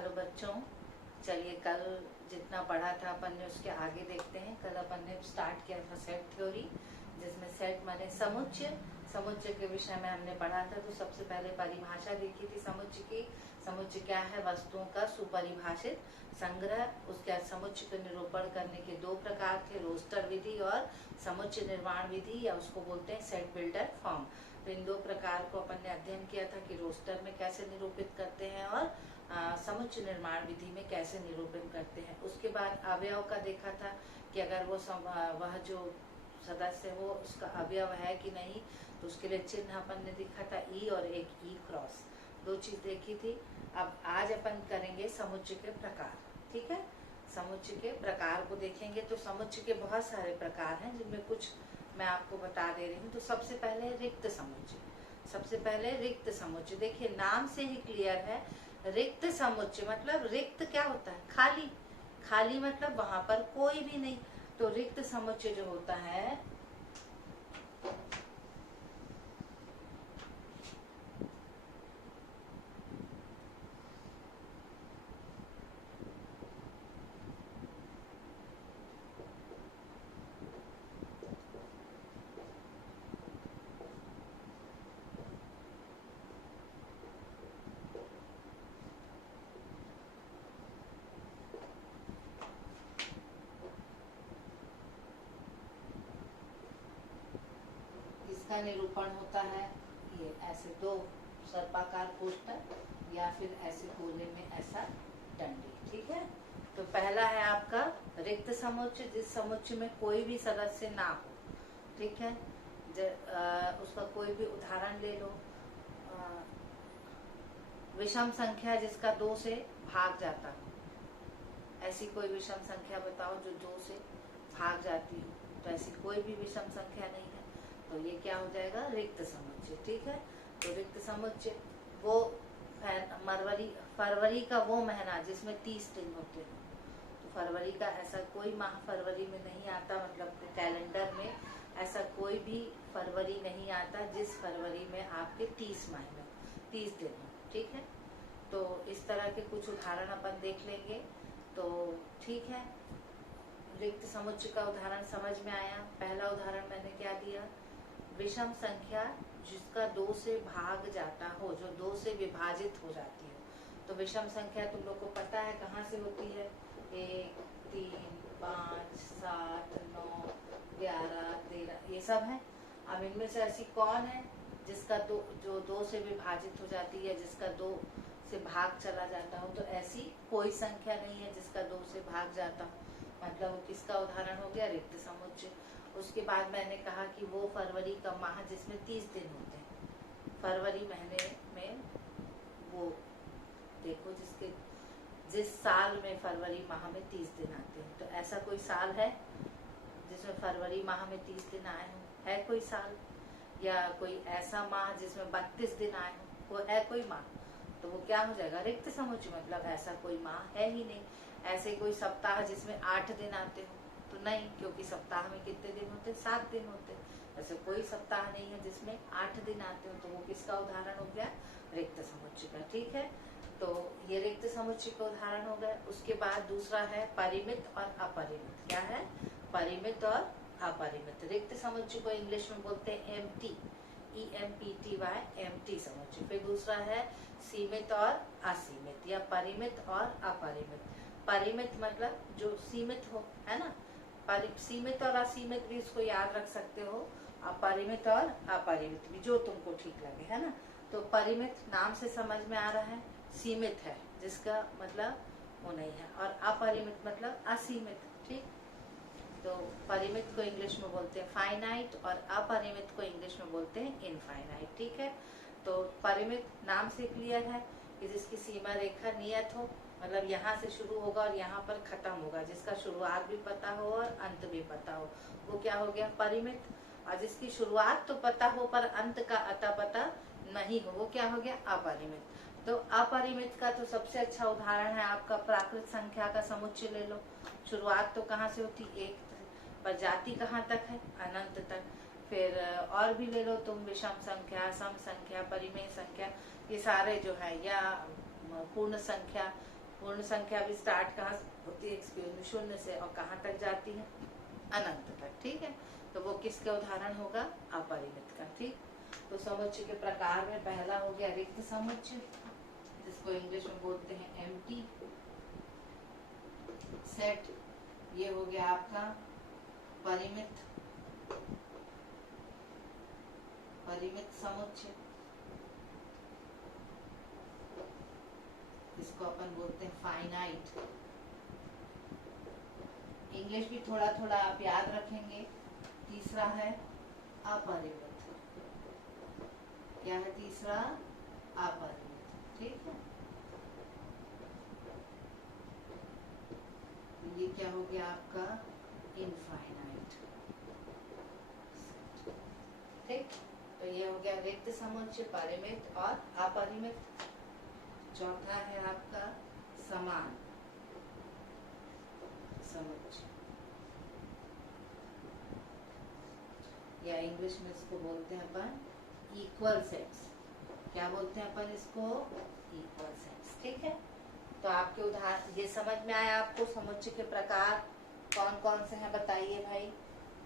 Hello बच्चों, चलिए कल जितना पढ़ा था अपन ने उसके आगे देखते हैं। कल अपन ने स्टार्ट किया था सेट थ्योरी, जिसमें सेट माने समुच्चय। समुच्चय के विषय में हमने पढ़ा था। तो सबसे पहले परिभाषा देखी थी समुच्चय की। समुच्चय क्या है? वस्तुओं का सुपरिभाषित संग्रह। उसके बाद समुच्चय को निरूपण करने के दो प्रकार थे, रोस्टर विधि और समुच्चय निर्माण विधि, या उसको बोलते हैं सेट बिल्डर फॉर्म। तो इन दो प्रकार को अपन ने अध्ययन किया था कि रोस्टर में कैसे निरूपित करते हैं और समुच्चय निर्माण विधि में कैसे निरूपण करते हैं। उसके बाद अवयव का देखा था कि अगर वह जो सदस्य हो उसका अवयव है कि नहीं, तो उसके लिए चिन्ह अपन ने देखा था ई और एक ई क्रॉस, दो चीज देखी थी। अब आज अपन करेंगे समुच्चय के प्रकार। ठीक है, समुच्चय के प्रकार को देखेंगे। तो समुच्चय के बहुत सारे प्रकार हैं, जिनमें कुछ मैं आपको बता दे रही हूँ। तो सबसे पहले रिक्त समुच्चय। सबसे पहले रिक्त समुच्चय, देखिए नाम से ही क्लियर है। रिक्त समुच्चय मतलब रिक्त क्या होता है? खाली। खाली मतलब वहां पर कोई भी नहीं। तो रिक्त समुच्चय जो होता है इसका निरूपण होता है ये ऐसे दो सर्पाकार कोष्ठक या फिर ऐसे गोले में ऐसा डंडी। ठीक है, तो पहला है आपका रिक्त समुच्चय, जिस समुच्चय में कोई भी सदस्य ना हो। ठीक है, उसका कोई भी उदाहरण ले लो। विषम संख्या जिसका दो से भाग जाता हो, ऐसी कोई विषम संख्या बताओ जो दो से भाग जाती हो। तो ऐसी कोई भी विषम संख्या नहीं है, तो ये क्या हो जाएगा? रिक्त समुच्चय। ठीक है, तो रिक्त समुच्चय वो फरवरी का वो महीना जिसमें 30 दिन होते हैं। तो फरवरी का ऐसा कोई माह फरवरी में नहीं आता, मतलब कैलेंडर में ऐसा कोई भी फरवरी नहीं आता जिस फरवरी में आपके 30 महीने 30 दिन हो। ठीक है, तो इस तरह के कुछ उदाहरण अपन देख लेंगे। तो ठीक है, रिक्त समुच्चय का उदाहरण समझ में आया। पहला उदाहरण मैंने क्या दिया? विषम संख्या जिसका दो से भाग जाता हो, जो दो से विभाजित हो जाती है। तो विषम संख्या तुम लोग को पता है कहाँ से होती है? 1, 3, 5, 7, 9, 11, 13, ये सब है। अब इनमें से ऐसी कौन है जिसका जो दो से विभाजित हो जाती है, जिसका दो से भाग चला जाता हो? तो ऐसी कोई संख्या नहीं है जिसका दो से भाग जाता हो। मतलब किसका उदाहरण हो गया? रिक्त समुच्चय। उसके बाद मैंने कहा कि वो फरवरी का माह जिसमें 30 दिन होते हैं। फरवरी महीने में वो देखो जिस साल में फरवरी माह में 30 दिन आते हैं। तो ऐसा कोई साल है जिसमें फरवरी माह में 30 दिन आए हों? है कोई साल? या कोई ऐसा माह जिसमें 32 दिन आए हों? वो है कोई माह? तो वो क्या हो जाएगा? रिक्त समुच्चय। मतलब ऐसा कोई माह है ही नहीं। ऐसे कोई सप्ताह जिसमें 8 दिन आते हो? तो नहीं, क्योंकि सप्ताह में कितने दिन होते? 7 दिन होते। ऐसे कोई सप्ताह नहीं है जिसमें 8 दिन आते हो। तो वो किसका उदाहरण हो गया? रिक्त समुच्चय का। ठीक है, तो ये रिक्त समुच्चय का उदाहरण हो गया। उसके बाद दूसरा है परिमित और अपरिमित। क्या है? परिमित और अपरिमित। रिक्त समुच्चय को इंग्लिश में बोलते हैं एम्प्टी, EMPTY, एम्प्टी समुच्चय। फिर दूसरा है सीमित और असीमित, या परिमित और अपरिमित। परिमित मतलब जो सीमित हो, है ना। सीमित और असीमित भी इसको याद रख सकते हो। परिमित और अपरिमित भी, जो तुमको ठीक लगे, है ना। तो परिमित नाम से समझ में आ रहा है, सीमित है जिसका मतलब वो नहीं है, और अपरिमित मतलब असीमित। ठीक, तो परिमित को इंग्लिश में बोलते हैं फाइनाइट और अपरिमित को इंग्लिश में बोलते हैं इनफाइनाइट। ठीक है, तो परिमित नाम से क्लियर है कि जिसकी सीमा रेखा नियत हो, मतलब यहाँ से शुरू होगा और यहाँ पर खत्म होगा, जिसका शुरुआत भी पता हो और अंत भी पता हो, वो क्या हो गया? परिमित। और जिसकी शुरुआत तो पता हो पर अंत का अता पता नहीं हो, वो क्या हो गया? अपरिमित। तो अपरिमित का तो सबसे अच्छा उदाहरण है आपका प्राकृत संख्या का समुच्चय ले लो। शुरुआत तो कहाँ से होती? 1, पर जाती कहाँ तक है? अनंत तक। फिर और भी ले लो तुम, विषम संख्या, सम संख्या, परिमेय संख्या, ये सारे जो है, या पूर्ण संख्या, पूर्ण संख्या भी स्टार्ट कहाँ होती है, एक्सक्यूज मी, शून्य से, और कहाँ तक जाती है, अनंत तक। ठीक है, तो वो किसका उदाहरण होगा, अपरिमित का। ठीक, तो समुच्चय के प्रकार में पहला हो गया रिक्त समुच्चय, जिसको इंग्लिश में बोलते हैं एम्प्टी सेट। ये हो गया आपका परिमित समुच्चय, इसको अपन बोलते हैं फाइनाइट। इंग्लिश भी थोड़ा थोड़ा आप याद रखेंगे। तीसरा है अपरिमित। क्या है तीसरा, अपरिमित। ठीक है, ये क्या हो गया आपका, इनफाइनाइट। ठीक, तो ये हो गया रिक्त समुच्चय, परिमित और अपरिमित। चौथा है आपका समान समुच्चय, या इंग्लिश में इसको बोलते हैं अपन इक्वल सेट्स। क्या बोलते हैं अपन इसको, इक्वल सेट्स। ठीक है, तो आपके उदाहरण ये समझ में आया आपको। समुच्चय के प्रकार कौन कौन से हैं बताइए भाई।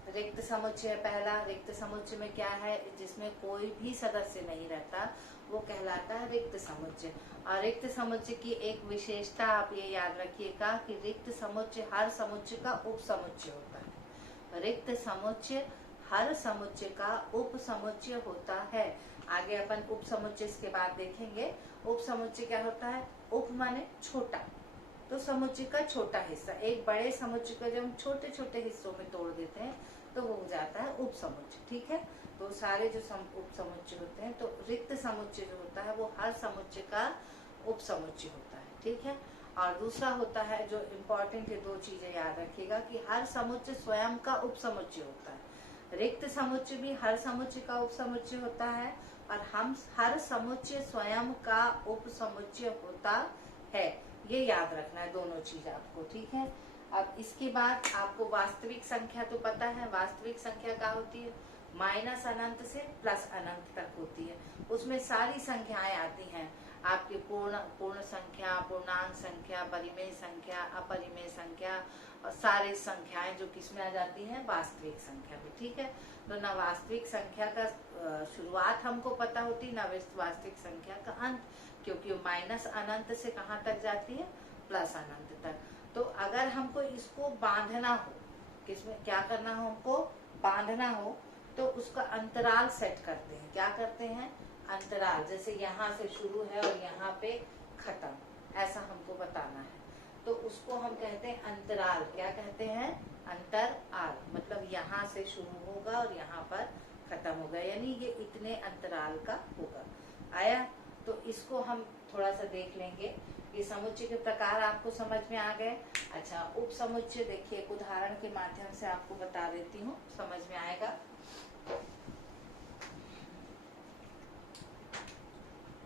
रिक्त समुच्चय है पहला। रिक्त समुच्चय में क्या है, जिसमें कोई भी सदस्य नहीं रहता, वो कहलाता है रिक्त समुच्चय। और रिक्त समुच्चय की एक विशेषता आप ये याद रखिएगा कि रिक्त समुच्चय हर समुच्चय का उप समुच्चय होता है। रिक्त समुच्चय हर समुच्चय का उप समुच्चय होता है। आगे अपन उप समुच्चय इसके बाद देखेंगे। उप समुच्चय क्या होता है, उप माने छोटा, तो समुच्चय का छोटा हिस्सा। एक बड़े समुच्चय को जब हम छोटे छोटे हिस्सों में तोड़ देते हैं तो वो हो जाता है उप समुच्चय। ठीक है, तो सारे जो उप समुच्चय होते हैं, तो रिक्त समुच्चय जो होता है वो हर समुच्चय का उप समुच्चय होता है। ठीक है, और दूसरा होता है जो इम्पोर्टेंट है, दो चीजें याद रखिएगा कि हर समुच्चय स्वयं का उप समुच्चय होता है। रिक्त समुच्चय भी हर समुच्चय का उप समुच्चय होता है, और हम हर समुच्चय स्वयं का उप समुच्चय होता है। ये याद रखना है दोनों चीज आपको। ठीक है, अब इसके बाद आपको वास्तविक संख्या तो पता है। वास्तविक संख्या क्या होती है, माइनस अनंत से प्लस अनंत तक होती है। उसमें सारी संख्याएं आती हैं आपकी, पूर्ण संख्या, पूर्णांक संख्या, परिमेय संख्या, अपरिमेय संख्या, और सारी संख्याएं जो किसमें आ जाती हैं, वास्तविक संख्या में। ठीक है, तो न वास्तविक संख्या का शुरुआत हमको पता होती, न वास्तविक संख्या का अंत, क्योंकि माइनस अनंत से कहाँ तक जाती है, प्लस अनंत तक। तो अगर हमको इसको बांधना हो, किसमें क्या करना हो, हमको बांधना हो, तो उसका अंतराल सेट करते हैं। क्या करते हैं, अंतराल। जैसे यहाँ से शुरू है और यहाँ पे खत्म, ऐसा हमको बताना है, तो उसको हम कहते हैं अंतराल। क्या कहते हैं, अंतराल। मतलब यहाँ से शुरू होगा और यहाँ पर खत्म होगा, यानी ये इतने अंतराल का होगा। आया, तो इसको हम थोड़ा सा देख लेंगे। ये समुच्चय के प्रकार आपको समझ में आ गए। अच्छा, उप समुच्चय देखिए, एक उदाहरण के माध्यम से आपको बता देती हूँ, समझ में आएगा।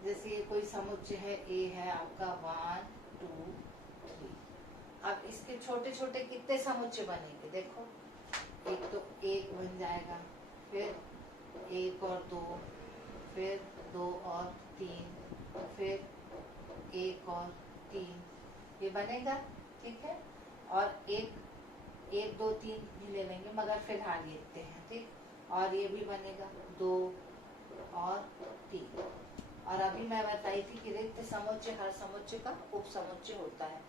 जैसे ये कोई समुच्चय है, ए है आपका 1 2 3। अब इसके छोटे छोटे कितने समुच्चय बनेंगे, देखो। एक तो एक बन जाएगा, फिर एक और दो, फिर 2 और 3, फिर 1 और 3, ये बनेगा। ठीक है, और एक 2 3 भी ले लेंगे, मगर फिलहाल ये लिखते हैं। ठीक, और ये भी बनेगा 2 और 3। और अभी मैं बताई थी कि रिक्त समुच्चय हर समुच्चय का उप समुच्चय होता है।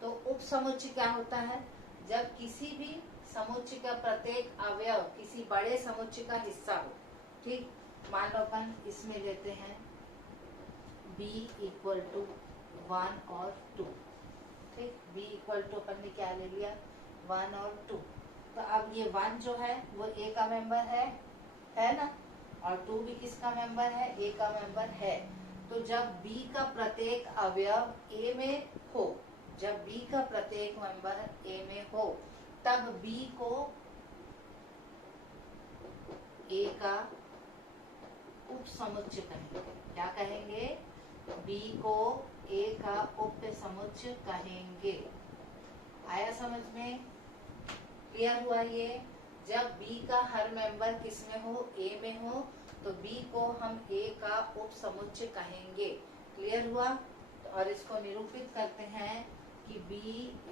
तो उप समुच्चय क्या होता है, जब किसी भी समुच्चय का प्रत्येक अवयव किसी बड़े समुच्चय का हिस्सा हो। ठीक, मान लो अपन इसमें लेते हैं b इक्वल टू 1 और 2। ठीक, b इक्वल टू अपन ने क्या ले लिया, 1 और 2। तो अब ये 1 जो है वो a का मेंबर है ना, और 2 भी किसका मेंबर है, a का मेंबर है। तो जब b का प्रत्येक अवयव a में हो, जब b का प्रत्येक मेंबर a में हो, तब b को a का उप समुच्चय कहेंगे। क्या कहेंगे, b को a का उप समुच्चय कहेंगे। आया समझ में, क्लियर हुआ ये। जब b का हर मेंबर किस में हो, a में हो, तो b को हम a का उप समुच्चय कहेंगे। क्लियर हुआ। तो और इसको निरूपित करते हैं कि B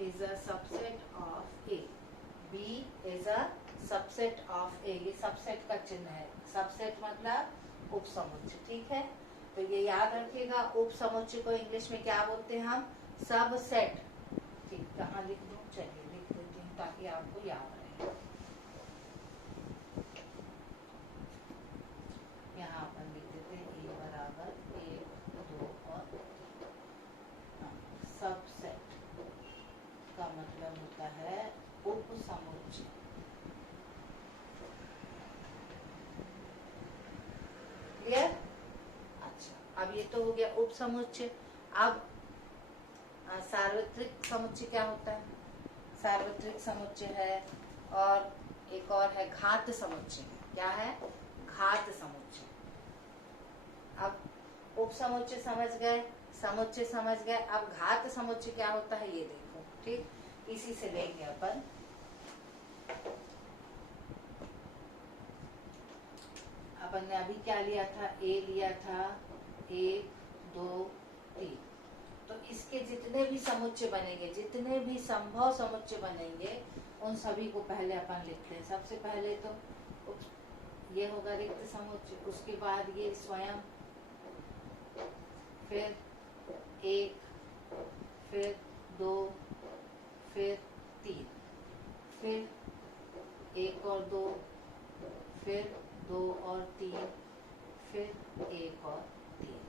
is a subset of A। B is a subset of A। ये सबसेट का चिन्ह है। सबसेट मतलब उपसमुच्चय, ठीक है। तो ये याद रखिएगा, उपसमुच्चय को इंग्लिश में क्या बोलते हैं हम? सबसेट। ठीक, कहाँ लिख दूं? चलिए लिख देती हूँ ताकि आपको याद रहे। यहाँ अपन लिख देते हैं A बराबर 1, 2 और सबसेट का मतलब होता है उपसमुच्चय। क्लियर? अच्छा, अब ये तो हो गया उपसमुच्चय। अब सार्वत्रिक समुच्चय क्या होता है? सार्वत्रिक समुच्चय है, और एक और है घात समुच्चय। क्या है? घात समुच्चय। अब उपसमुच्चय समझ गए, समुच्चय समझ गए, अब घात समुच्चय क्या होता है ये देखो। ठीक, इसी से लेंगे अपन। अपन ने अभी क्या लिया था? A लिया था, 1, 2, 3। तो इसके जितने भी समुच्चय बनेंगे, जितने भी संभव समुच्चय बनेंगे, उन सभी को पहले अपन लिखते हैं। सबसे पहले तो ये होगा रिक्त समुच्चय, उसके बाद ये स्वयं, फिर 1, फिर 2, फिर 3, फिर 1 और 2, फिर 2 और 3, फिर 1 और 3।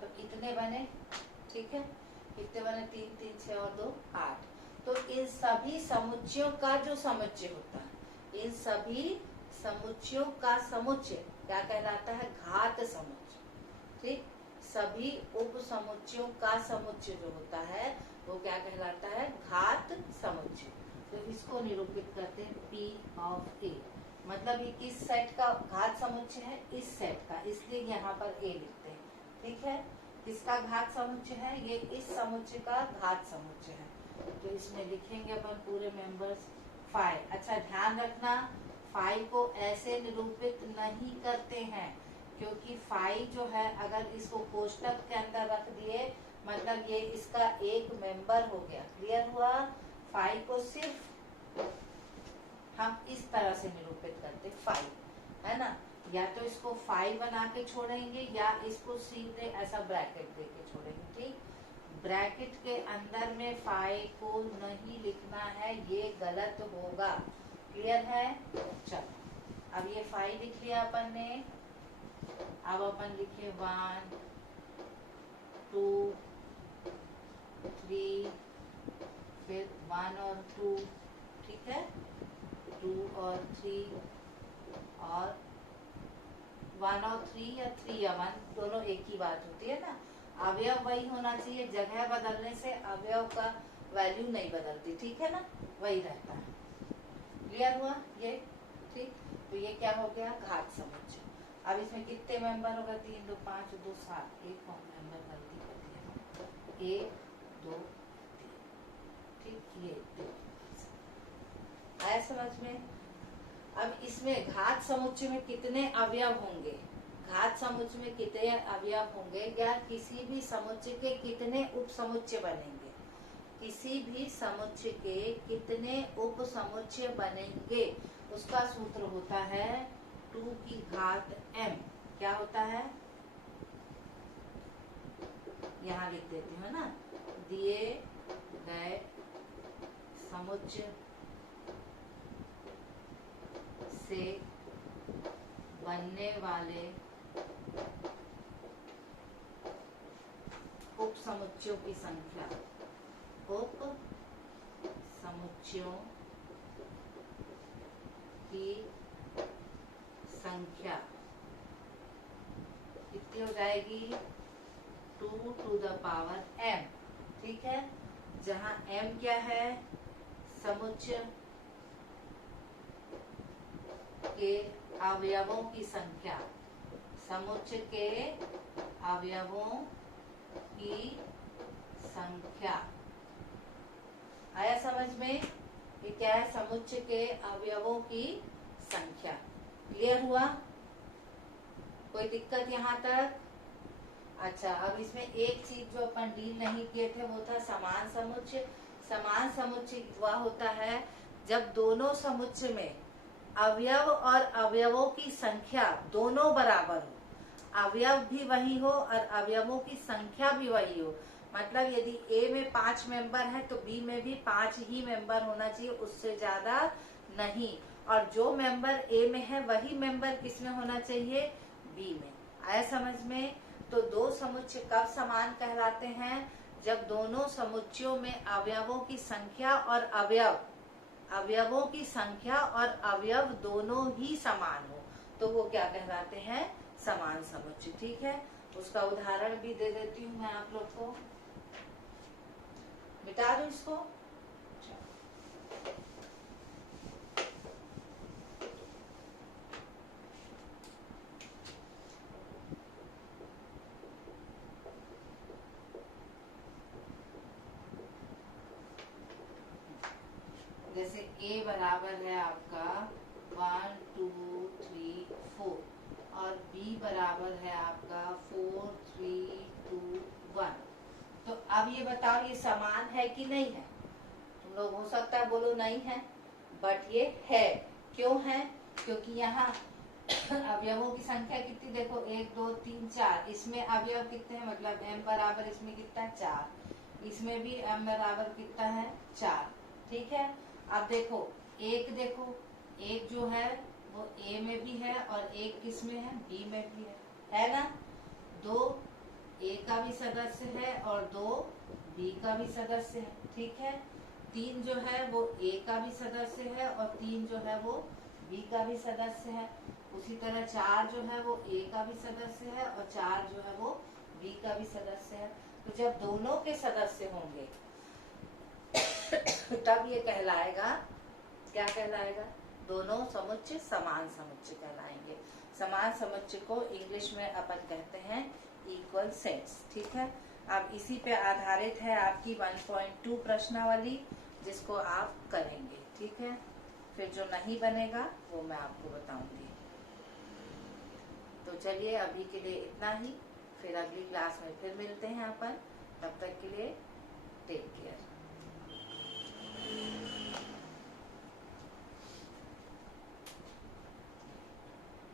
तो इतने बने, ठीक है। कितने बने? 3, 3, 6 और 2, 8। तो इन सभी समुच्चयों का जो समुच्चय होता है, इन सभी समुच्चयों का समुच्चय क्या कहलाता है? घात समुच्चय। ठीक, सभी उप समुच्चयों का समुच्चय जो होता है वो क्या कहलाता है? घात समुच्चय। तो इसको निरूपित करते हैं P ऑफ A। मतलब ये किस सेट का घात समुच्चय है? इस सेट का, इसलिए यहाँ पर A लिखते हैं। ठीक है, किसका घात समुच्चय है? ये इस समुच्चय का घात समुच्चय है। तो इसमें लिखेंगे अपन पूरे मेंबर्स 5। अच्छा ध्यान रखना, 5 को ऐसे निरूपित नहीं करते हैं, क्योंकि 5 जो है अगर इसको कोष्टक के अंदर रख दिए मतलब ये इसका एक मेंबर हो गया। क्लियर हुआ? 5 को सिर्फ हम इस तरह से निरूपित करते 5, है ना। या तो इसको 5 बना के छोड़ेंगे या इसको सीधे ऐसा ब्रैकेट दे के छोड़ेंगे। ठीक, ब्रैकेट के अंदर में 5 को नहीं लिखना है, ये गलत होगा। क्लियर है? चलो अब ये 5 लिख लिया अपन ने। अब अपन लिखे 1, 2, 3, फिर 1 और 2, ठीक है, 2 और 3, और 1 और 3 या 3 या 1 दोनों एक ही बात होती है ना। अवयव वही होना चाहिए, जगह बदलने से अवयव का वैल्यू नहीं बदलती, ठीक है ना, वही रहता है। क्लियर हुआ ये? ठीक, तो ये क्या हो गया? घात समुच्चय। अब इसमें कितने मेंबर होगा? 3, 2, 5, 2, 7। एक मेंबर गलती कर दिया, 1, 2, 3। ठीक, ये आया समझ में? अब इसमें घात समुच्चय में कितने अवयव होंगे, घात समुच्चय में कितने अवयव होंगे, या किसी भी समुच्चय के कितने उप समुच्चय बनेंगे, किसी भी समुच्चय के कितने उप समुच्चय बनेंगे, उसका सूत्र होता है 2 की घात m। क्या होता है? यहाँ लिख देती हूँ ना, दिए गए समुच्चय से बनने वाले उप समुच्चयों की संख्या, उप समुच्चयों की संख्या कितनी हो जाएगी? 2 to the power m। ठीक है, जहाँ m क्या है? समुच्चय के अवयवों की संख्या, समुच्चय के अवयवों की संख्या। आया समझ में? ये क्या है? समुच्चय के अवयवों की संख्या। क्लियर हुआ? कोई दिक्कत यहाँ तक? अच्छा, अब इसमें एक चीज जो अपन डील नहीं किए थे वो था समान समुच्चय। समान समुच्चय वह होता है जब दोनों समुच्चय में अवयव और अवयवों की संख्या दोनों बराबर हो, अवयव भी वही हो और अवयवों की संख्या भी वही हो। मतलब यदि ए में 5 मेंबर है तो बी में भी 5 ही मेंबर होना चाहिए, उससे ज्यादा नहीं। और जो मेंबर ए में है वही मेंबर किसमें होना चाहिए, बी में। आया समझ में? तो दो समुच्चय कब समान कहलाते हैं, जब दोनों समुच्चयों में अवयवों की संख्या और अवयवों की संख्या और अवयव दोनों ही समान हो, तो वो क्या कहलाते हैं, समान समुच्चय। ठीक है, उसका उदाहरण भी दे देती हूँ मैं आप लोग को। मिटा दूं इसको। जैसे a बराबर है आपका 1 2 3 4 और b बराबर है आपका 4 3 2 1। तो अब ये बताओ ये समान है कि नहीं है? तुम लोग हो सकता है बोलो नहीं है, बट ये है। क्यों है? क्योंकि यहाँ अवयवों की संख्या कितनी देखो, 1 2 3 4। इसमें अवयव कितने हैं, मतलब m बराबर इसमें कितना है, 4। इसमें भी m बराबर कितना है, 4। ठीक है, अब देखो एक जो है वो a में भी है और एक किस में है, b में भी है ना। 2 a का भी सदस्य है और 2 b का भी सदस्य है। ठीक है, 3 जो है वो a का भी सदस्य है और 3 जो है वो b का भी सदस्य है। उसी तरह 4 जो है वो a का भी सदस्य है और 4 जो है वो b का भी सदस्य है। तो जब दोनों के सदस्य होंगे तब ये कहलाएगा, क्या कहलाएगा, दोनों समुच्चय समान समुच्चय कहलाएंगे। समान समुच्चय को इंग्लिश में अपन कहते हैं इक्वल सेट्स। ठीक है, अब इसी पे आधारित है आपकी 1.2 प्रश्नावली, जिसको आप करेंगे। ठीक है, फिर जो नहीं बनेगा वो मैं आपको बताऊंगी। तो चलिए अभी के लिए इतना ही, फिर अगली क्लास में फिर मिलते हैं अपन। तब तक के लिए टेक केयर।